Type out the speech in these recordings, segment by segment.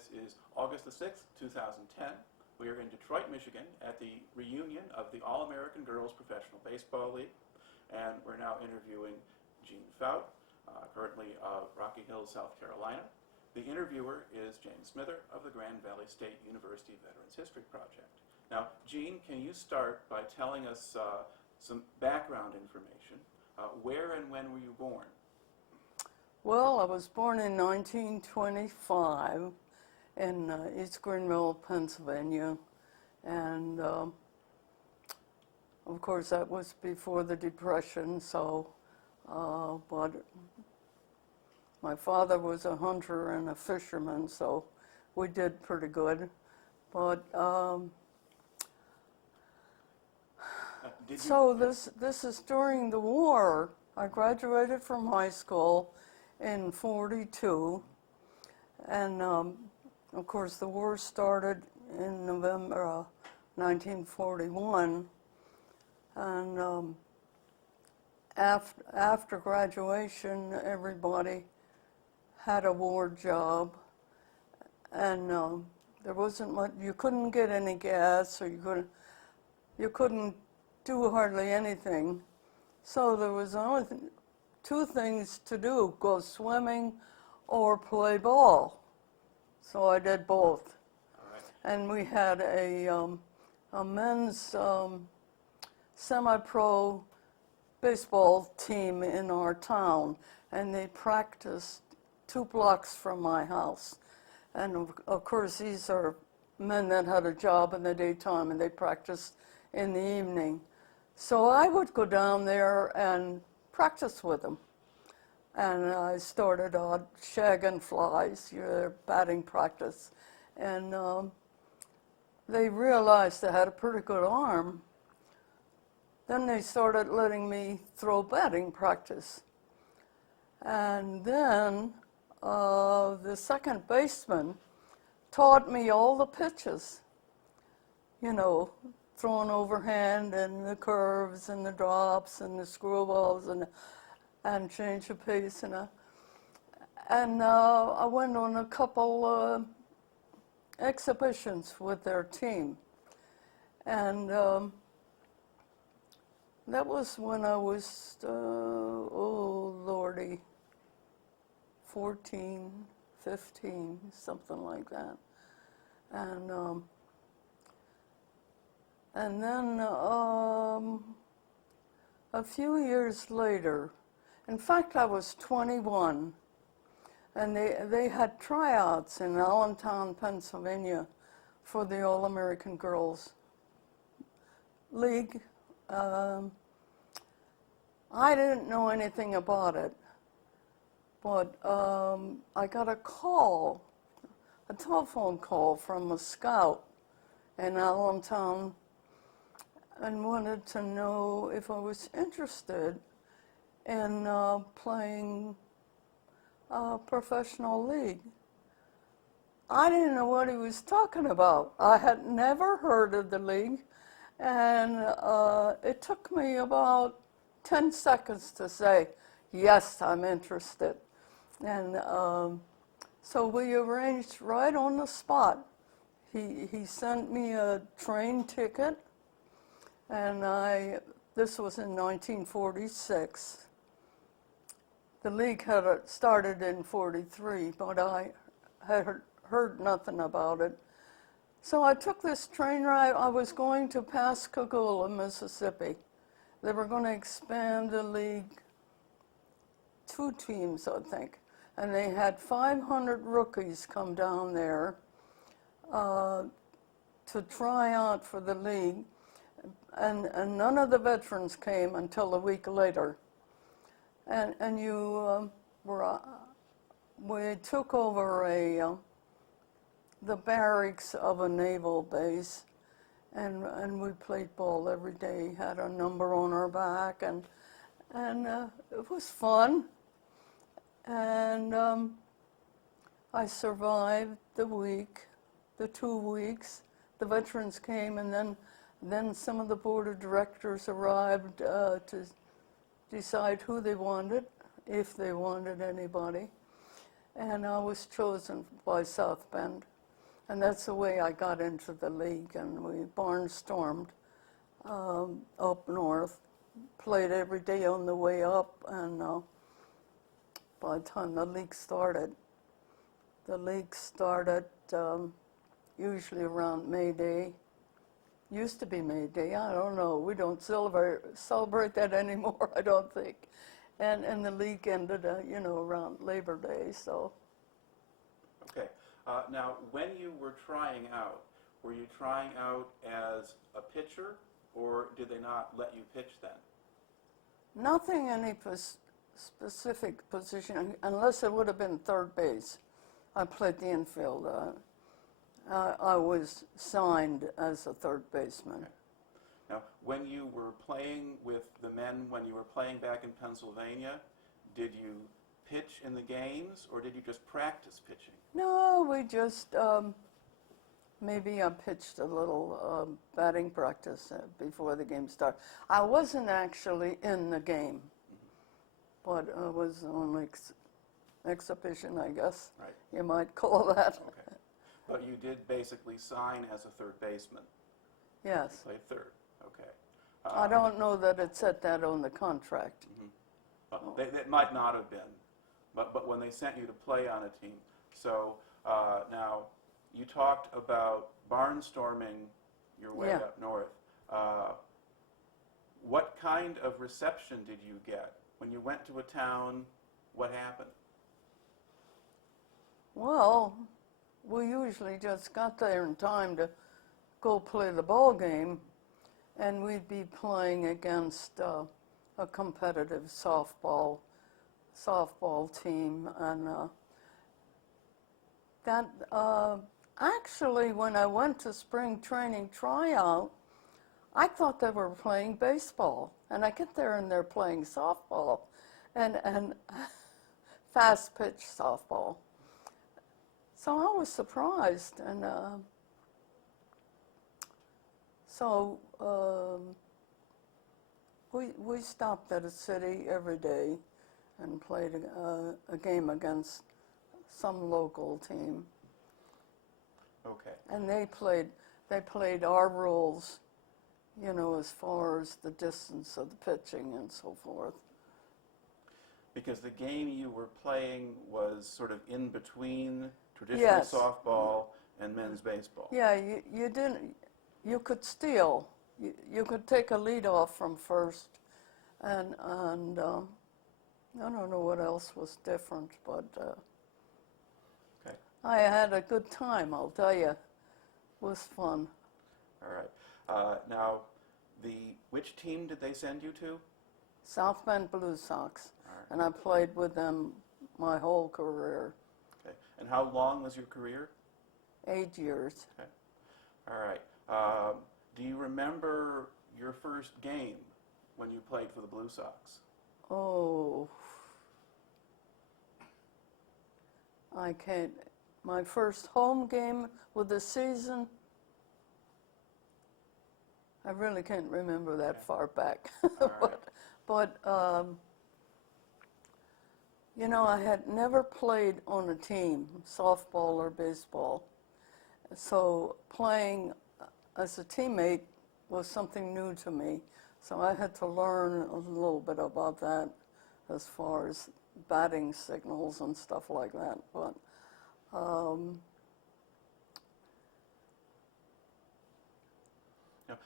This is August the 6th, 2010. We are in Detroit, Michigan at the reunion of the All-American Girls Professional Baseball League. And we're now interviewing Jean Faut, currently of Rocky Hill, South Carolina. The interviewer is James Smither of the Grand Valley State University Veterans History Project. Now, Jean, can you start by telling us some background information? Where and when were you born? Well, I was born in 1925 in East Greenville, Pennsylvania, and of course that was before the Depression, so but my father was a hunter and a fisherman, so we did pretty good. But so this is during the war. I graduated from high school in '42, and of course the war started in November 1941, and after graduation everybody had a war job, and there wasn't much, you couldn't get any gas, or you couldn't do hardly anything, so there was only two things to do: go swimming or play ball. So I did both. All right. And we had a men's semi-pro baseball team in our town, and they practiced 2 blocks from my house. And of course these are men that had a job in the daytime and they practiced in the evening. So I would go down there and practice with them. And I started out shagging flies, batting practice. And they realized I had a pretty good arm. Then they started letting me throw batting practice. And then the second baseman taught me all the pitches, you know, throwing overhand and the curves and the drops and the screwballs and change of pace. And I went on a couple exhibitions with their team. And that was when I was, oh lordy, 14, 15, something like that. And then a few years later, in fact I was 21, and they had tryouts in Allentown, Pennsylvania for the All-American Girls League. I didn't know anything about it, but I got a telephone call from a scout in Allentown, and wanted to know if I was interested in playing a professional league. I didn't know what he was talking about. I had never heard of the league, and it took me about 10 seconds to say, yes, I'm interested. And so we arranged right on the spot. He sent me a train ticket, and this was in 1946. The league had started in '43, but I had heard nothing about it. So I took this train ride. I was going to Pascagoula, Mississippi. They were going to expand the league, 2 teams, I think. And they had 500 rookies come down there to try out for the league. And none of the veterans came until a week later. And we took over the barracks of a naval base, and we played ball every day, had a number on our back, and it was fun. And I survived the 2 weeks. The veterans came, and then some of the board of directors arrived to decide who they wanted, if they wanted anybody. and I was chosen by South Bend. And that's the way I got into the league, and we barnstormed up north, played every day on the way up, and by the time the league started usually around May Day. Used to be May Day, I don't know. We don't celebrate that anymore, I don't think. And the league ended, around Labor Day, so. Okay. Now, when you were trying out, were you trying out as a pitcher, or did they not let you pitch then? Nothing any specific position, unless it would have been third base. I played the infield. I was signed as a third baseman. Okay. Now, when you were playing with the men, when you were playing back in Pennsylvania, did you pitch in the games, or did you just practice pitching? No, we just, maybe I pitched a little batting practice before the game started. I wasn't actually in the game, but I was on exhibition, I guess. Right. You might call that. Okay. But you did basically sign as a third baseman. Yes. You played third. Okay. I don't know that it said that on the contract. Well, they might not have been, but when they sent you to play on a team. So now, you talked about barnstorming your way up north. What kind of reception did you get? When you went to a town, what happened? Well, we usually just got there in time to go play the ball game, and we'd be playing against a competitive softball team, and that actually, when I went to spring training tryout, I thought they were playing baseball, and I get there and they're playing softball, and fast pitch softball. So I was surprised, and so we stopped at a city every day and played a game against some local team. Okay. And they played our rules, as far as the distance of the pitching and so forth. Because the game you were playing was sort of in between traditional softball and men's baseball. Yeah, you could steal. You could take a lead off from first, and I don't know what else was different, but Okay. I had a good time, I'll tell you. It was fun. All right. Now, which team did they send you to? South Bend Blue Sox, All right. and I played with them my whole career. Okay. And how long was your career? 8 years. Okay. All right. Do you remember your first game when you played for the Blue Sox? Oh, I can't. My first home game with the season, I really can't remember that far back. All right. But I had never played on a team, softball or baseball. So playing as a teammate was something new to me. So I had to learn a little bit about that as far as batting signals and stuff like that. But Now,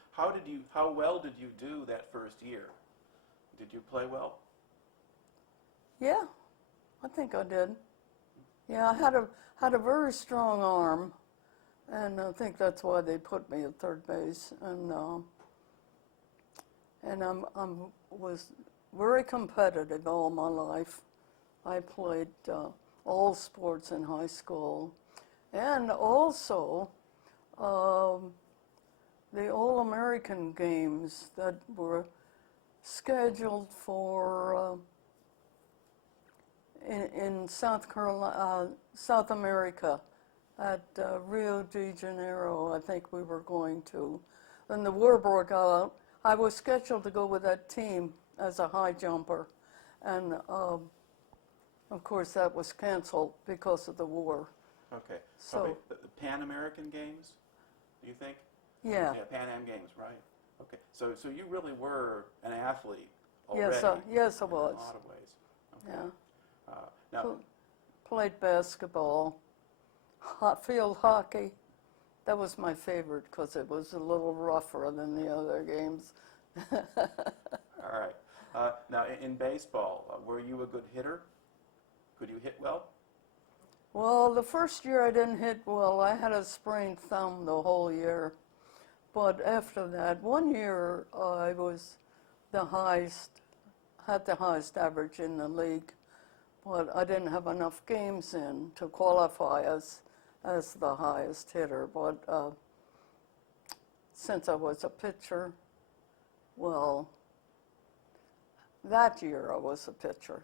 how well did you do that first year? Did you play well? yeah, I think I did. Yeah, I had a very strong arm, and I think that's why they put me at third base. And I was very competitive all my life. I played all sports in high school, and also the All-American games that were scheduled for in South America at Rio de Janeiro. I think we were going to. Then the war broke out. I was scheduled to go with that team as a high jumper, and Of course, that was canceled because of the war. Okay. So- Probably the Pan American Games, do you think? Yeah. Yeah, Pan Am Games, right. Okay. So you really were an athlete Yes, already. yes, I in was. a lot of ways. Okay. Yeah. Now, Pl- Played basketball, field hockey. That was my favorite because it was a little rougher than the other games. all right. Now, in baseball, were you a good hitter? Could you hit well? Well, the first year I didn't hit well. I had a sprained thumb the whole year. But after that, one year I was had the highest average in the league. But I didn't have enough games in to qualify as the highest hitter. But since I was a pitcher, well, that year I was a pitcher.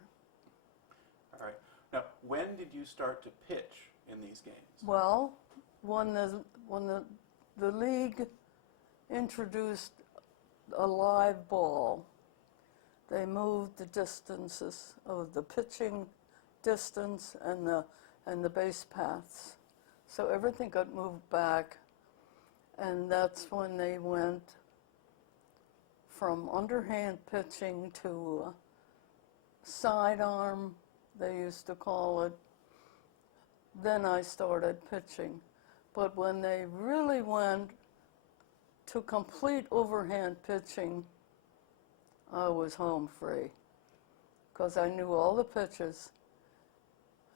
All right. Now, when did you start to pitch in these games? Well, when the league introduced a live ball, they moved the distances of the pitching distance and the base paths. So everything got moved back, and that's when they went from underhand pitching to sidearm, they used to call it. Then I started pitching. But when they really went to complete overhand pitching, I was home free because I knew all the pitches,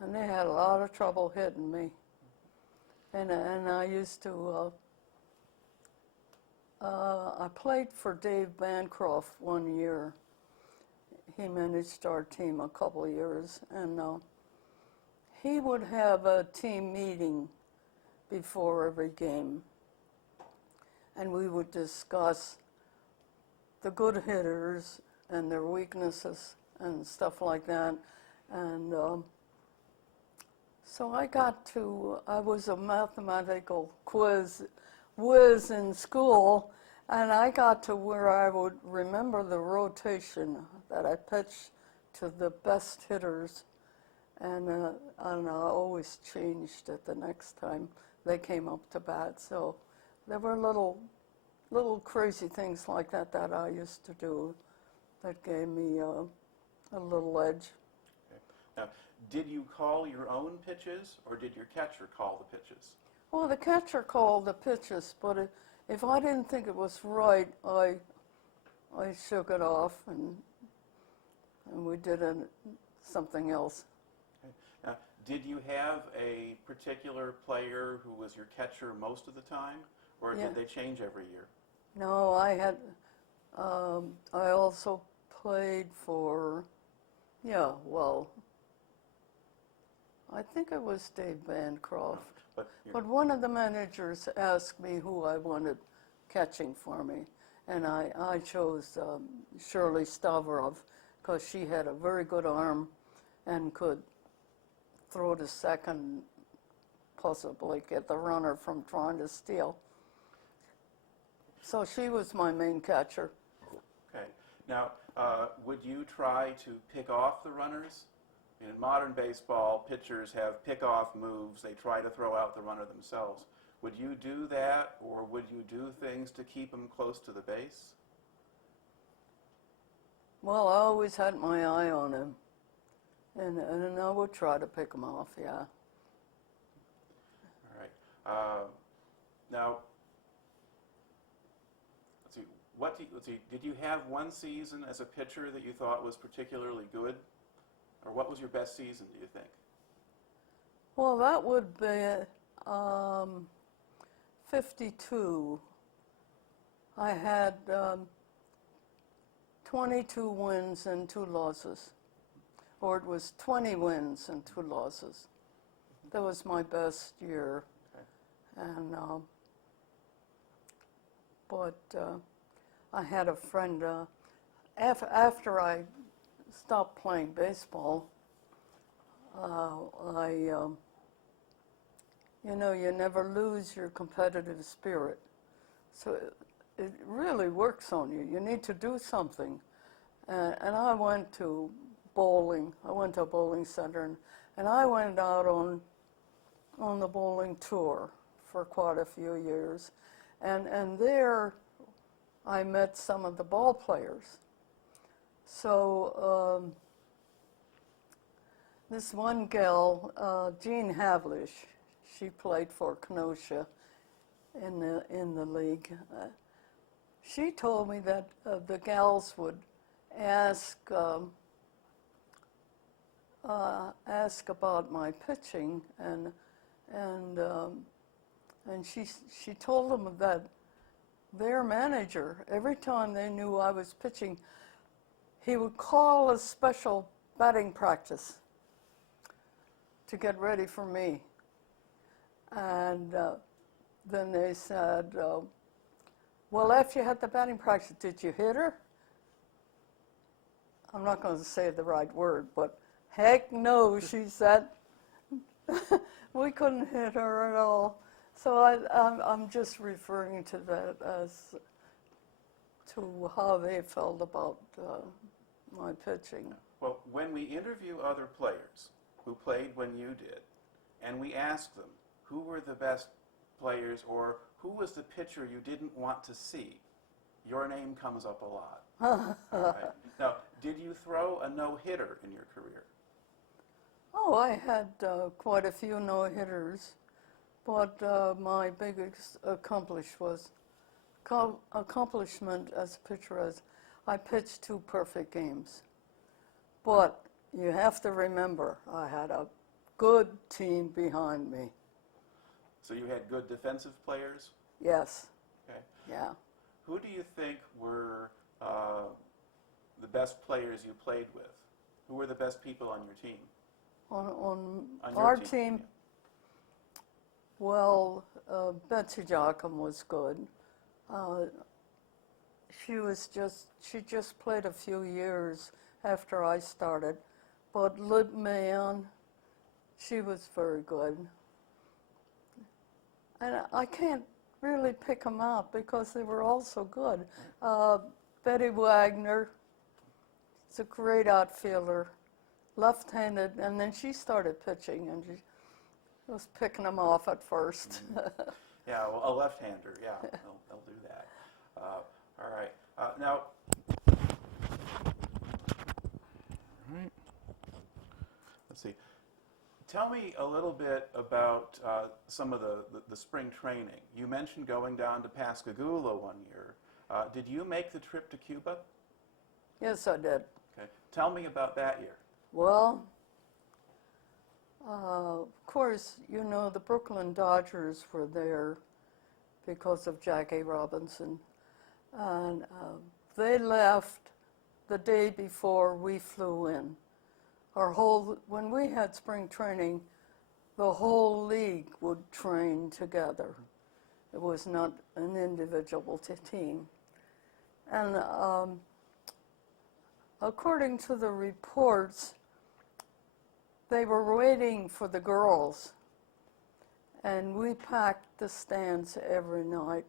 and they had a lot of trouble hitting me. And I used to, I played for Dave Bancroft one year. He managed our team a couple of years, and he would have a team meeting before every game, and we would discuss the good hitters and their weaknesses and stuff like that. And so I was a mathematical whiz in school, and I got to where I would remember the rotation that I pitched to the best hitters, and I always changed it the next time they came up to bat. So there were little crazy things like that I used to do that gave me a little edge. Okay. Now, did you call your own pitches, or did your catcher call the pitches? Well, the catcher called the pitches, but if I didn't think it was right, I shook it off, and we did something else. Okay. Now, did you have a particular player who was your catcher most of the time, or Yeah. did they change every year? No, I also played for, I think it was Dave Bancroft. But one of the managers asked me who I wanted catching for me, and I chose Shirley Stavrov because she had a very good arm and could throw to second, possibly get the runner from trying to steal. So she was my main catcher. Okay. Now, would you try to pick off the runners? In modern baseball, pitchers have pick-off moves. They try to throw out the runner themselves. Would you do that, or would you do things to keep them close to the base? Well, I always had my eye on him, and I would try to pick him off, yeah. All right. Now, let's see. Did you have one season as a pitcher that you thought was particularly good? Or what was your best season, do you think? Well, that would be 52. I had 22 wins and 2 losses. Or it was 20 wins and 2 losses. That was my best year. Okay. And I had a friend, after I stopped playing baseball, you never lose your competitive spirit. So it really works on you. You need to do something. And I went to bowling. I went to a bowling center, and I went out on the bowling tour for quite a few years. And there I met some of the ball players. So this one gal, Jean Havlish, she played for Kenosha in the league. She told me that the gals would ask about my pitching, and she told them that their manager, every time they knew I was pitching, he would call a special batting practice to get ready for me. And then they said, well, after you had the batting practice, did you hit her? I'm not going to say the right word, but heck no, she said. We couldn't hit her at all. So I'm just referring to that as to how they felt about my pitching. Well, when we interview other players who played when you did, and we ask them who were the best players or who was the pitcher you didn't want to see, your name comes up a lot. Right. Now, did you throw a no-hitter in your career? Oh, I had quite a few no-hitters, but my biggest accomplishment as a pitcher is I pitched 2 perfect games. But you have to remember, I had a good team behind me. So you had good defensive players? Yes. Okay. Yeah. Who do you think were the best players you played with? Who were the best people on your team? On your our team, team, well, Betsy Jocham was good. She just played a few years after I started, but Lib Mayon, she was very good. And I can't really pick them out because they were all so good. Betty Wagner is a great outfielder, left-handed, and then she started pitching, and she was picking them off at first. Yeah, well, a left-hander, yeah, they'll do that. All right. Now, let's see. Tell me a little bit about some of the spring training. You mentioned going down to Pascagoula one year. Did you make the trip to Cuba? Yes, I did. Okay. Tell me about that year. Well, of course, you know, the Brooklyn Dodgers were there because of Jackie Robinson. And they left the day before we flew in. When we had spring training, the whole league would train together. It was not an individual team. And according to the reports, they were waiting for the girls, and we packed the stands every night.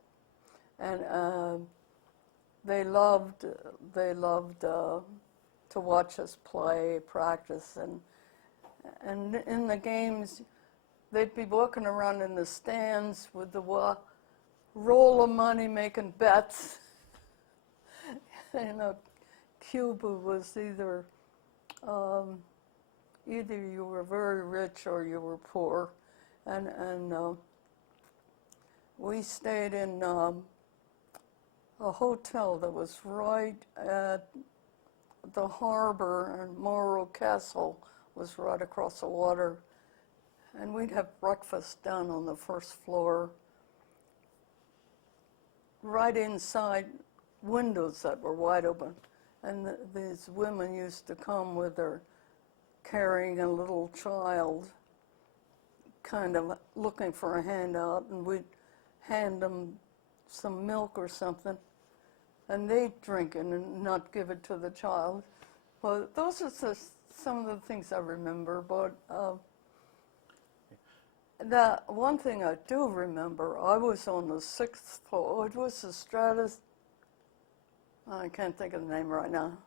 And they loved to watch us play, practice, and in the games, they'd be walking around in the stands with the roll of money making bets. You know, Cuba was either you were very rich or you were poor, and we stayed in a hotel that was right at the harbor, and Morro Castle was right across the water, and we'd have breakfast down on the first floor, right inside windows that were wide open, and these women used to come with their carrying a little child, kind of looking for a handout, and we'd hand them some milk or something, and they'd drink it and not give it to the child. Well, those are some of the things I remember, but the one thing I do remember, I was on the 6th floor. It was the Stratus, I can't think of the name right now.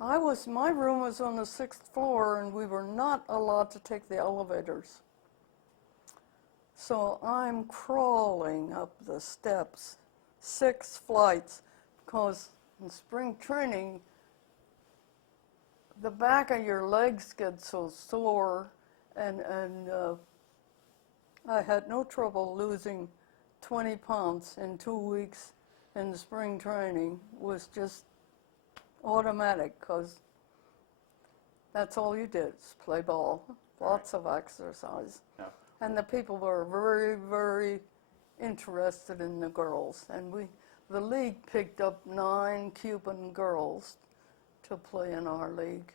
My room was on the 6th floor, and we were not allowed to take the elevators. So I'm crawling up the steps, 6 flights, because in spring training, the back of your legs get so sore, and I had no trouble losing 20 pounds in 2 weeks in spring training. Was just automatic, because that's all you did, is play ball, lots of exercise. Yeah. And the people were very, very interested in the girls. And the league picked up 9 Cuban girls to play in our league.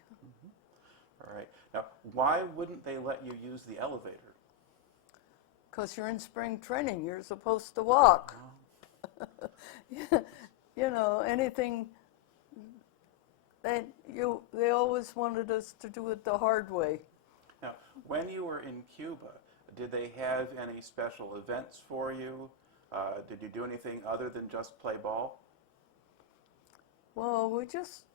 All right. Now, why wouldn't they let you use the elevator? Because you're in spring training, you're supposed to walk. You know, anything, they always wanted us to do it the hard way. Now, when you were in Cuba, did they have any special events for you? Did you do anything other than just play ball? Well, we just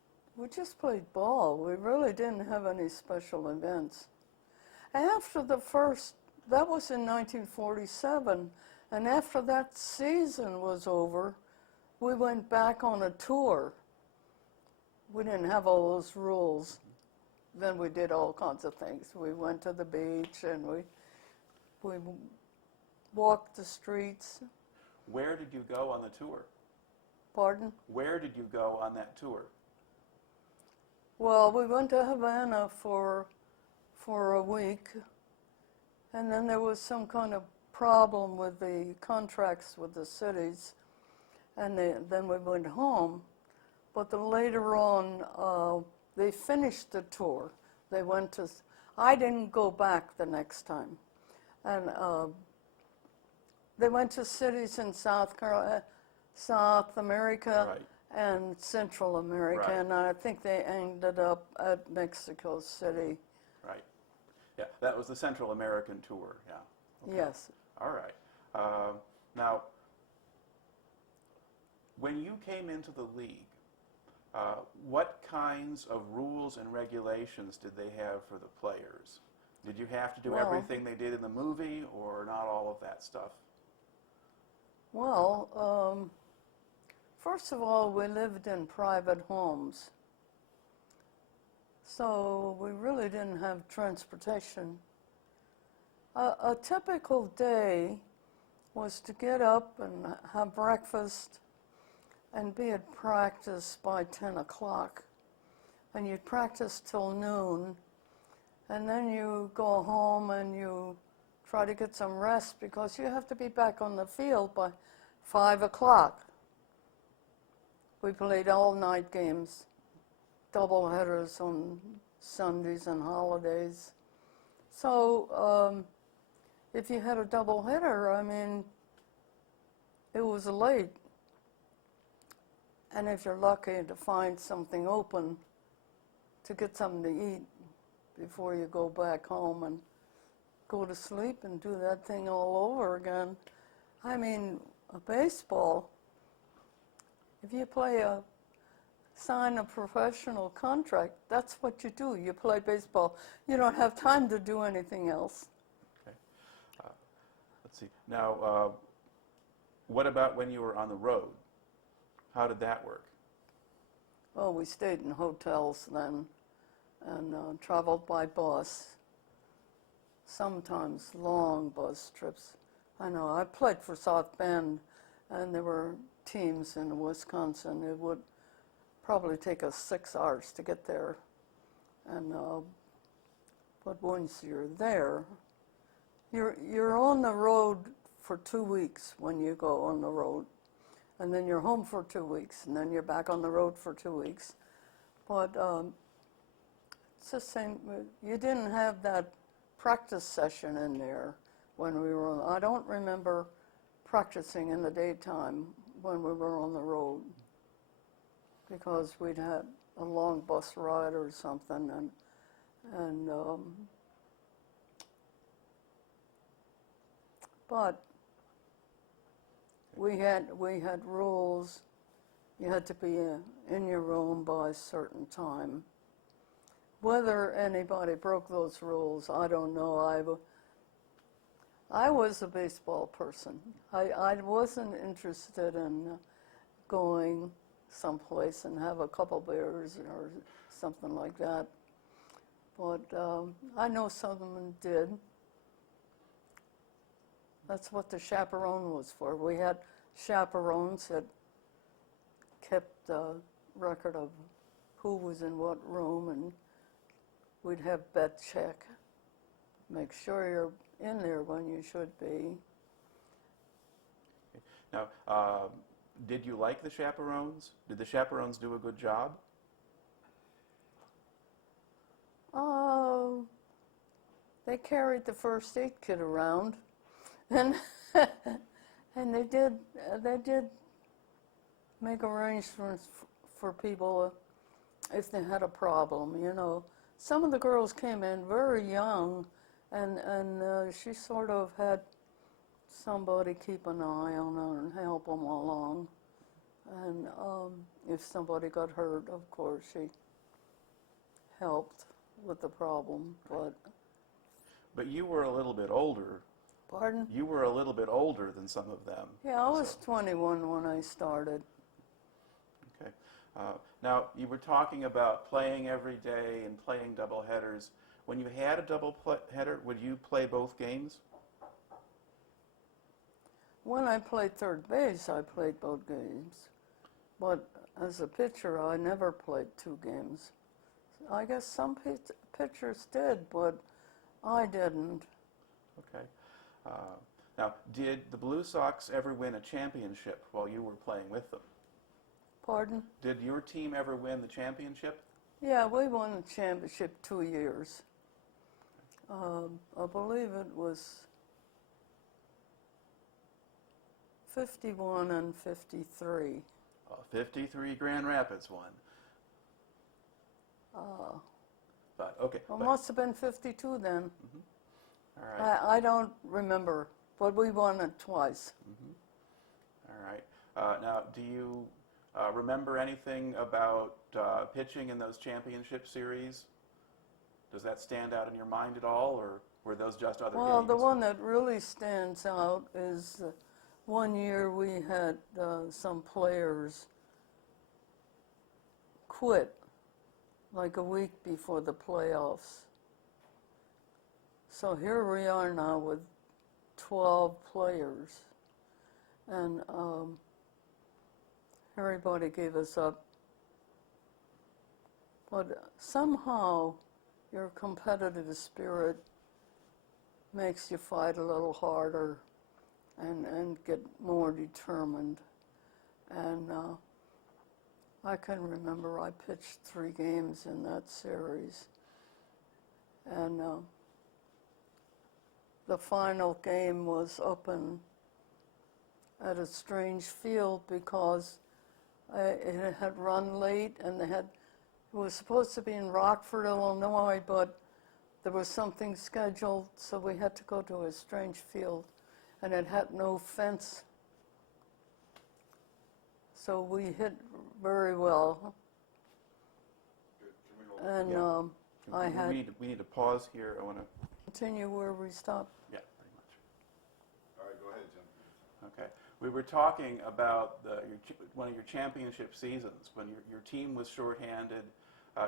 played ball. We really didn't have any special events. After that was in 1947, and after that season was over, we went back on a tour. We didn't have all those rules. Then we did all kinds of things. We went to the beach, and we walked the streets. Where did you go on the tour? Pardon? Where did you go on that tour? Well, we went to Havana for a week, and then there was some kind of problem with the contracts with the cities, and then we went home. But later on, they finished the tour. They went to. I didn't go back the next time, and they went to cities in South America. Right. And Central America, Right. and I think they ended up at Mexico City. Right. Yeah, that was the Central American tour, yeah. Okay. Yes. All right. Now, when you came into the league, what kinds of rules and regulations did they have for the players? Did you have to do everything they did in the movie, or not all of that stuff? Well, first of all, we lived in private homes, so we really didn't have transportation. A typical day was to get up and have breakfast and be at practice by 10 o'clock. And you'd practice till noon, and then you go home and you try to get some rest because you have to be back on the field by 5 o'clock. We played all-night games, double headers on Sundays and holidays. So if you had a double header, I mean, it was late. And if you're lucky to find something open, to get something to eat before you go back home and go to sleep and do that thing all over again. I mean, a baseball, if you sign a professional contract, that's what you do. You play baseball. You don't have time to do anything else. Okay. Let's see. Now, what about when you were on the road? How did that work? Well, we stayed in hotels then and traveled by bus, sometimes long bus trips. I know, I played for South Bend, and there were teams in Wisconsin. It would probably take us 6 hours to get there. And but once you're there, you're on the road for 2 weeks when you go on the road. And then you're home for 2 weeks, and then you're back on the road for 2 weeks. But it's the same. You didn't have that practice session in there when we were on. I don't remember practicing in the daytime when we were on the road because we'd had a long bus ride or something, and but we had rules. You had to be in your room by a certain time. Whether anybody broke those rules, I don't know. I was a baseball person. I wasn't interested in going someplace and have a couple beers or something like that. But I know some of them did. That's what the chaperone was for. We had chaperones that kept record of who was in what room, and we'd have bet check. Make sure you're in there when you should be. Now, did you like the chaperones? Did the chaperones do a good job? Oh, they carried the first aid kit around, and and they did make arrangements for people if they had a problem. You know, some of the girls came in very young, and she sort of had somebody keep an eye on her and help them along. And if somebody got hurt, of course, she helped with the problem. But you were a little bit older. Pardon? You were a little bit older than some of them. Yeah, I was 21 when I started. Okay. Now, you were talking about playing every day and playing double headers. When you had a double header, would you play both games? When I played third base, I played both games. But as a pitcher, I never played two games. I guess some pitchers did, but I didn't. Okay. Now, did the Blue Sox ever win a championship while you were playing with them? Pardon? Did your team ever win the championship? Yeah, we won the championship 2 years. I believe it was 51 and 53. 53 Grand Rapids won. But okay. Well, must have been 52 then. Mm-hmm. All right. I don't remember, but we won it twice. Mm-hmm. All right. Now, do you remember anything about pitching in those championship series? Does that stand out in your mind at all, or were those just other games? Well, the one that really stands out is one year we had some players quit like a week before the playoffs. So here we are now with 12 players, and everybody gave us up. But somehow your competitive spirit makes you fight a little harder and get more determined. And I can remember I pitched 3 games in that series. And the final game was up at a strange field because it had run late, and it was supposed to be in Rockford, Illinois, but there was something scheduled, so we had to go to a strange field, and it had no fence. So we hit very well. And Yeah. We need to pause here. I want to continue where we stopped. Yeah, pretty much. All right, go ahead, Jim. Okay. We were talking about one of your championship seasons when your team was shorthanded.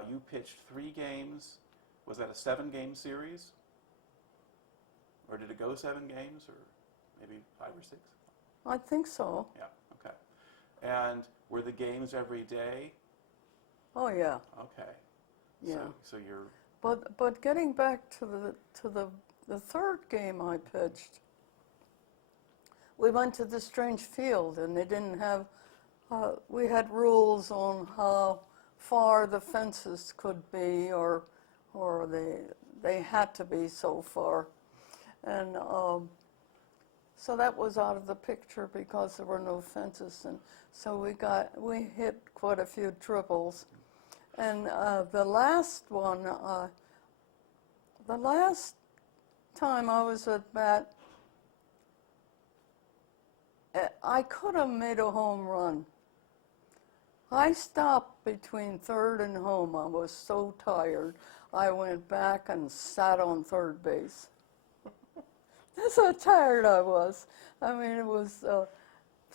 You pitched 3 games. Was that a 7-game series? Or did it go 7 games, or maybe 5 or 6? I think so. Yeah, okay. And were the games every day? Oh yeah. Okay. Yeah. So you're... But getting back to the third game I pitched, we went to the strange field, and they didn't have. We had rules on how far the fences could be, or they had to be so far, and so that was out of the picture because there were no fences, and so we hit quite a few triples. And the last one, the last time I was at bat, I could have made a home run. I stopped between third and home. I was so tired. I went back and sat on third base. That's how tired I was. I mean, it was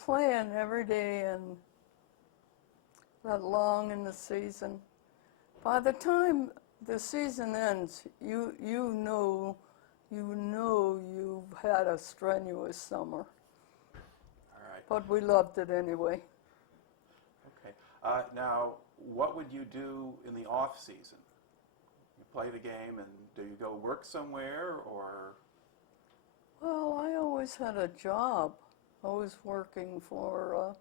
playing every day and that long in the season. By the time the season ends, you know you've had a strenuous summer. All right. But we loved it anyway. Okay. Now, what would you do in the off season? You play the game, and do you go work somewhere, or? Well, I always had a job. I was working for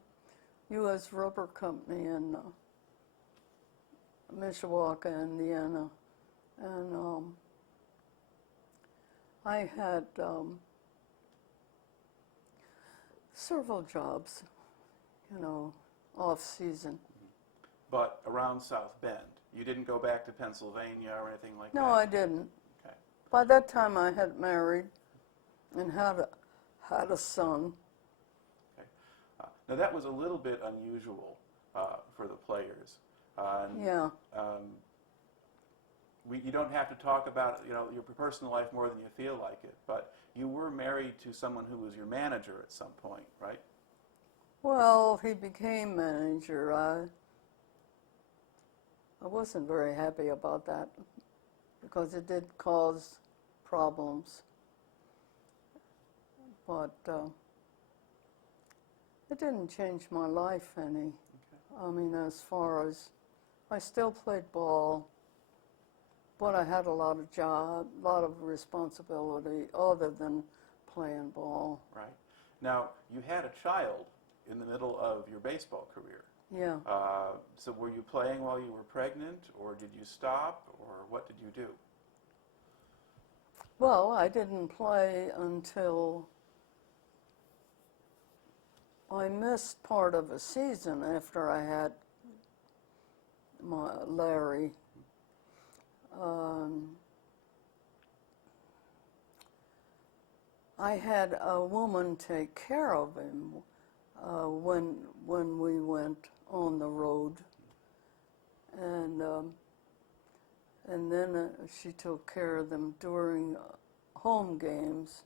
U.S. Rubber Company in Mishawaka, Indiana, and I had several jobs, off season. But around South Bend. You didn't go back to Pennsylvania or anything like that? No, I didn't. Okay. By that time, I had married and had a son. Okay. Now, that was a little bit unusual for the players. Yeah. You don't have to talk about your personal life more than you feel like it, but you were married to someone who was your manager at some point, right? Well, he became manager. I wasn't very happy about that because it did cause problems. But it didn't change my life any. Okay. I mean, as far as I still played ball, but I had a lot of responsibility other than playing ball. Right. Now, you had a child in the middle of your baseball career. Yeah. So were you playing while you were pregnant, or did you stop, or what did you do? Well, I didn't play until I missed part of a season after I had my Larry. I had a woman take care of him when we went on the road, and then she took care of them during home games.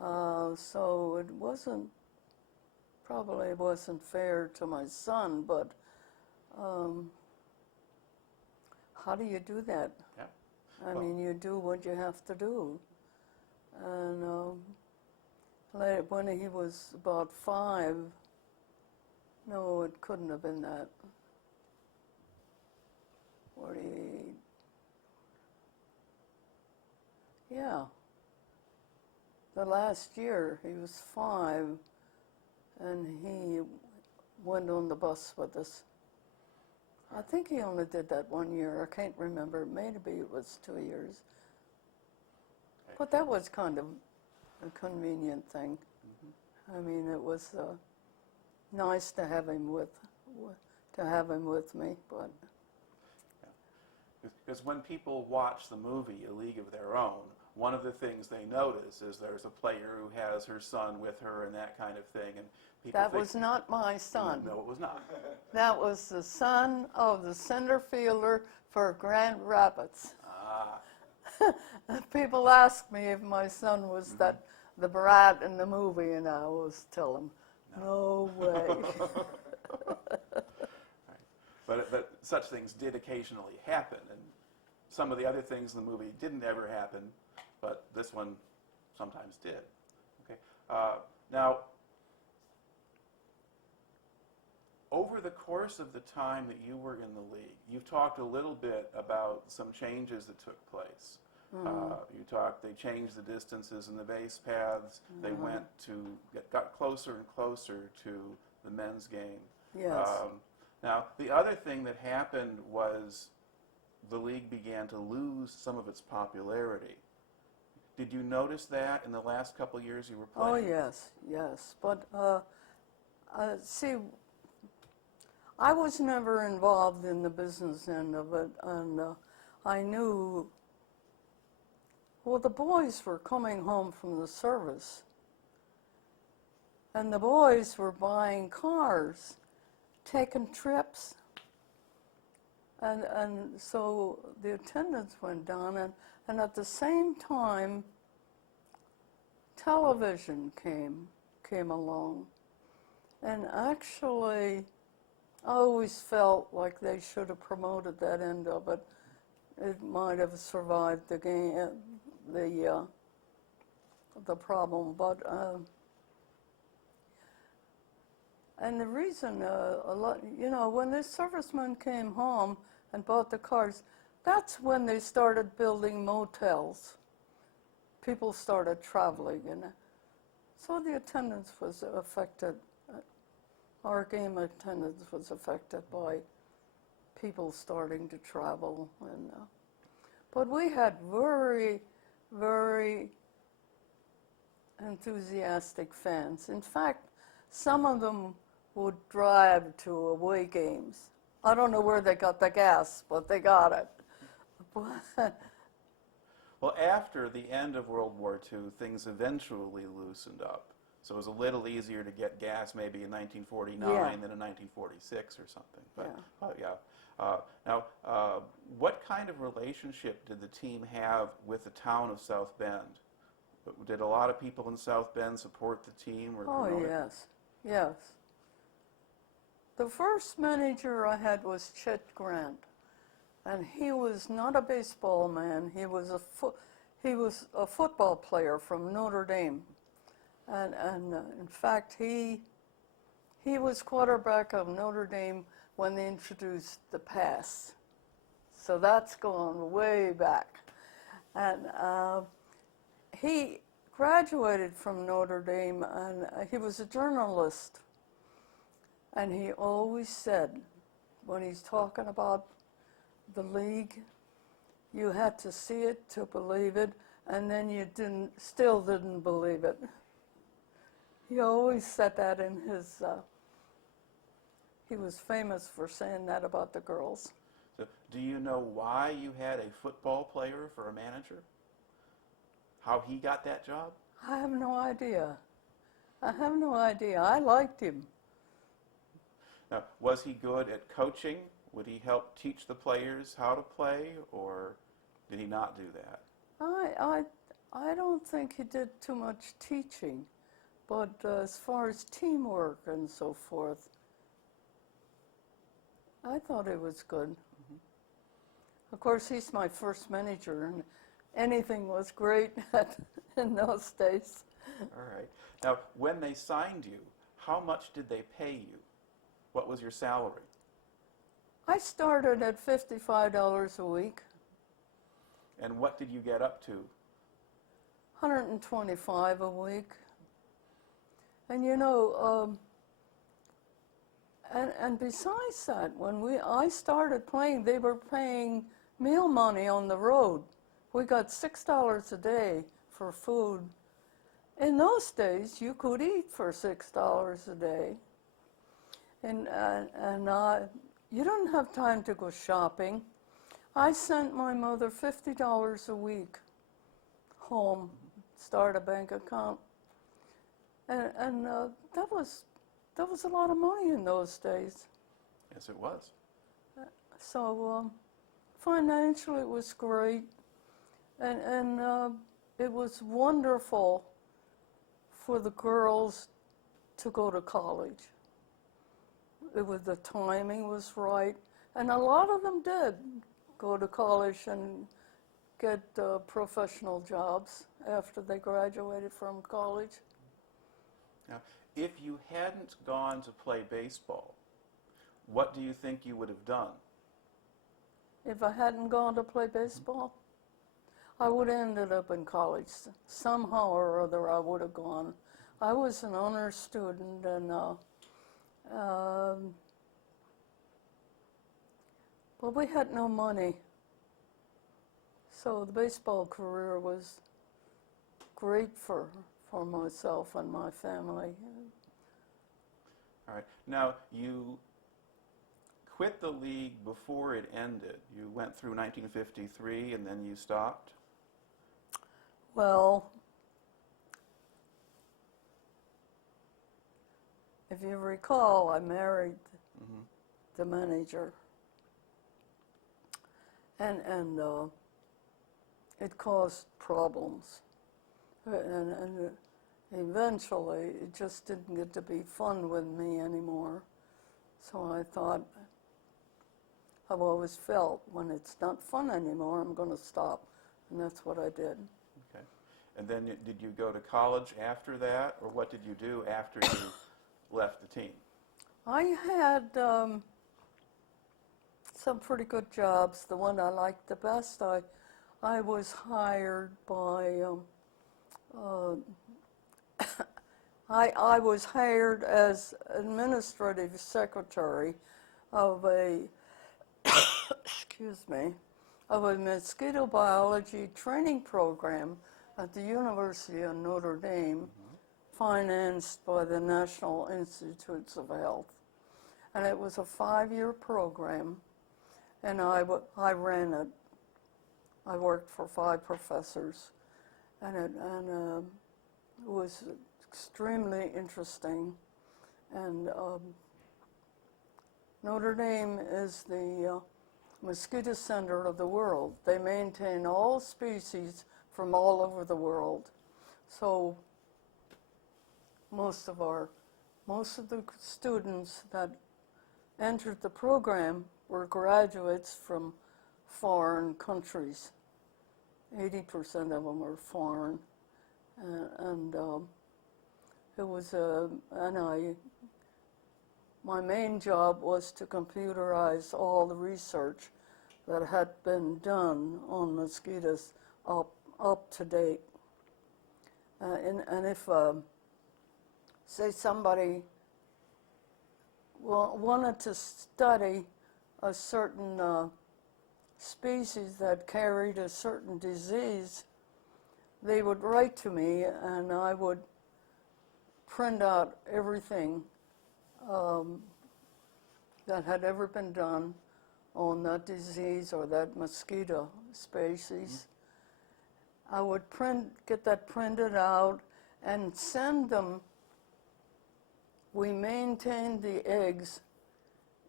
So it probably wasn't fair to my son, but how do you do that? Yeah. I mean, you do what you have to do. And when he was about 5, no, it couldn't have been that. 48. Yeah. The last year, he was 5, and he went on the bus with us. I think he only did that 1 year. I can't remember. Maybe it was 2 years. Okay. But that was kind of a convenient thing. Mm-hmm. I mean, it was nice to have him with me. But because when people watch the movie A League of Their Own, one of the things they notice is there's a player who has her son with her and that kind of thing, and people that think, was not my son. No, it was not. That was the son of the center fielder for Grand Rapids. Ah. People ask me if my son was the brat in the movie, and I always tell them, no way. Right. But such things did occasionally happen, and some of the other things in the movie didn't ever happen, but this one sometimes did. Okay. Now, over the course of the time that you were in the league, you've talked a little bit about some changes that took place. They changed the distances in the base paths. They got closer and closer to the men's game. Yes. Now, the other thing that happened was the league began to lose some of its popularity. Did you notice that in the last couple of years you were playing? Oh, yes. But, see, I was never involved in the business end of it, and I knew, well, the boys were coming home from the service, and the boys were buying cars, taking trips. And so the attendance went down, and at the same time, television came along. And actually, I always felt like they should have promoted that end of it. It might have survived the game, the problem, but and the reason a lot, when the servicemen came home and bought the cars, that's when they started building motels. People started traveling, so the attendance was affected. Our game attendance was affected by people starting to travel, but we had very, very enthusiastic fans. In fact, some of them would drive to away games. I don't know where they got the gas, but they got it. Well, after the end of World War II, things eventually loosened up. So it was a little easier to get gas maybe in 1949 than in 1946 or something. But now, what kind of relationship did the team have with the town of South Bend? Did a lot of people in South Bend support the team or promote it? Yes, yes. The first manager I had was Chet Grant, and he was not a baseball man. He was a football player from Notre Dame, and in fact he was quarterback of Notre Dame when they introduced the pass. So that's going way back, and he graduated from Notre Dame, and he was a journalist. And he always said, when he's talking about the league, you had to see it to believe it, and then you still didn't believe it. He always said that in his, he was famous for saying that about the girls. So do you know why you had a football player for a manager? How he got that job? I have no idea. I liked him. Now, was he good at coaching? Would he help teach the players how to play, or did he not do that? I don't think he did too much teaching, but as far as teamwork and so forth, I thought it was good. Mm-hmm. Of course, he's my first manager, and anything was great in those days. All right. Now, when they signed you, how much did they pay you? What was your salary? I started at $55 a week. And what did you get up to? $125 a week. And and besides that, when I started playing, they were paying meal money on the road. We got $6 a day for food. In those days, you could eat for $6 a day. And you don't have time to go shopping. I sent my mother $50 a week home, start a bank account, and that was a lot of money in those days. Yes, it was. So financially, it was great, and it was wonderful for the girls to go to college. The timing was right, and a lot of them did go to college and get professional jobs after they graduated from college. Now, if you hadn't gone to play baseball, what do you think you would have done? If I hadn't gone to play baseball, I would have ended up in college. Somehow or other, I would have gone. I was an honors student, and but we had no money. So the baseball career was great for myself and my family. All right. Now, you quit the league before it ended. You went through 1953 and then you stopped? Well, if you recall, I married the manager. And it caused problems. And eventually, it just didn't get to be fun with me anymore. So I thought, I've always felt when it's not fun anymore, I'm going to stop. And that's what I did. Okay. And then did you go to college after that, or what did you do after you left the team? I had some pretty good jobs. The one I liked the best, I was hired by, I was hired as administrative secretary of a, excuse me, of a mosquito biology training program at the University of Notre Dame, financed by the National Institutes of Health. And it was a 5-year program, and I ran it. I worked for 5 professors, and it was extremely interesting. And Notre Dame is the mosquito center of the world. They maintain all species from all over the world. So most of the students that entered the program were graduates from foreign countries. 80% of them were foreign, and it was my main job was to computerize all the research that had been done on mosquitoes up to date. And if, say, somebody wanted to study a certain species that carried a certain disease, they would write to me, and I would print out everything that had ever been done on that disease or that mosquito species. I would get that printed out and send them. We maintained the eggs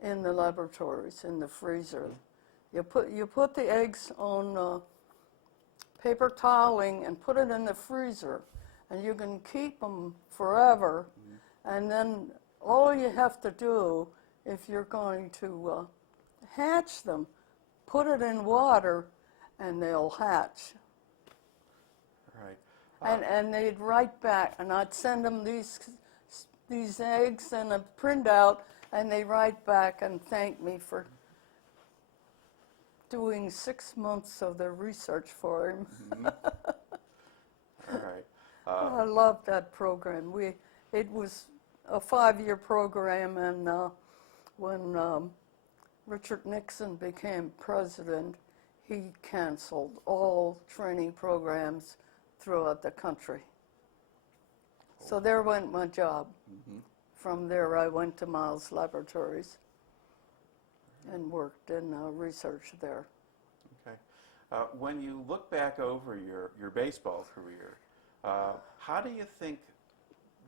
in the laboratories, in the freezer. You put the eggs on paper toweling and put it in the freezer, and you can keep them forever. And then all you have to do, if you're going to hatch them, put it in water, and they'll hatch. Right. And they'd write back, and I'd send them these eggs and a printout, and they write back and thank me for doing 6 months of their research for him. All right. I loved that program. It was a 5-year program, and when Richard Nixon became president, he canceled all training programs throughout the country. So there went my job. From there, I went to Miles Laboratories and worked in research there. Okay. When you look back over your baseball career, how do you think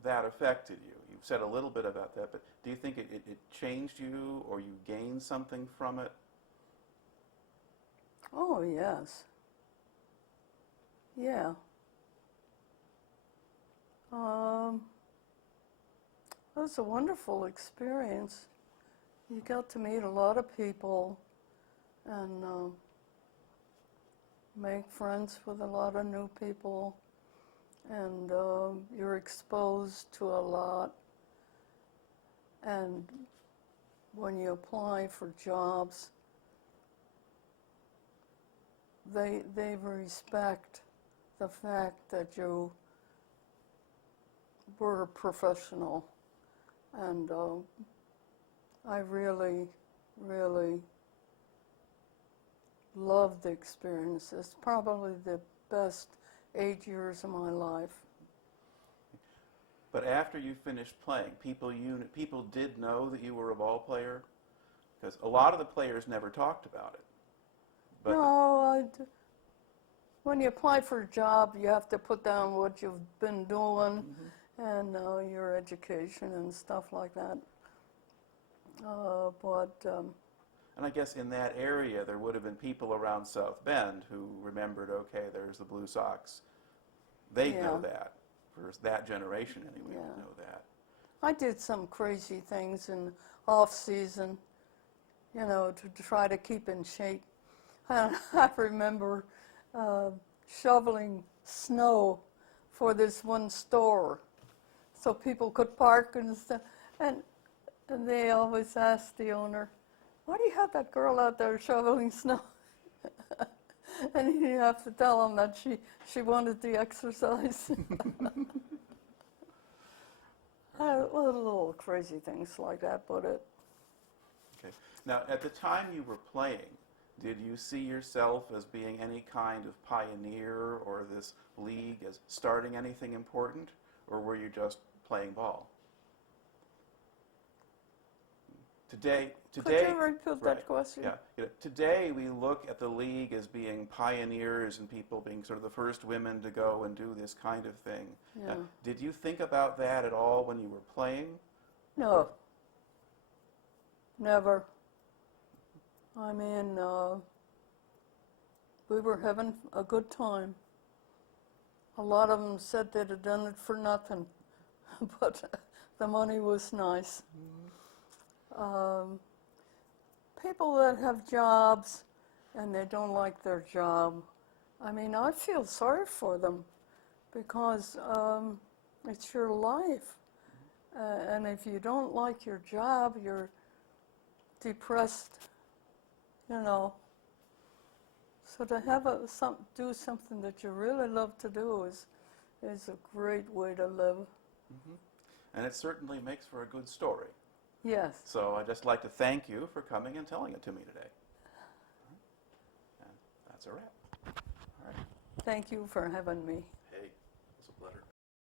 that affected you? You've said a little bit about that, but do you think it changed you, or you gained something from it? Oh, yes. Yeah. It was a wonderful experience. You got to meet a lot of people and make friends with a lot of new people, and you're exposed to a lot. And when you apply for jobs, they respect the fact that you were a professional. And I really, really loved the experience. It's probably the best 8 years of my life. But after you finished playing, people did know that you were a ball player? Because a lot of the players never talked about it. But No, when you apply for a job, you have to put down what you've been doing and your education and stuff like that. But And I guess in that area, there would have been people around South Bend who remembered, okay, there's the Blue Sox. They know Yeah. that. For that generation, anyway, Yeah. would know that. I did some crazy things in off season, you know, to try to keep in shape. I remember shoveling snow for this one store so people could park and stuff. And they always asked the owner, why do you have that girl out there shoveling snow? And you have to tell them that she wanted the exercise. Well, little crazy things like that, but Okay. Now, at the time you were playing, did you see yourself as being any kind of pioneer or this league as starting anything important, or were you just playing ball? Today, could you repeat that question? Yeah. Today we look at the league as being pioneers and people being sort of the first women to go and do this kind of thing. Yeah. Did you think about that at all when you were playing? No, never. I mean, we were having a good time. A lot of them said they'd have done it for nothing, but the money was nice. People that have jobs and they don't like their job, I mean, I feel sorry for them because it's your life. And if you don't like your job, you're depressed, you know. So to have do something that you really love to do is a great way to live. Mm-hmm. And it certainly makes for a good story. Yes. So I'd just like to thank you for coming and telling it to me today. And that's a wrap. All right. Thank you for having me.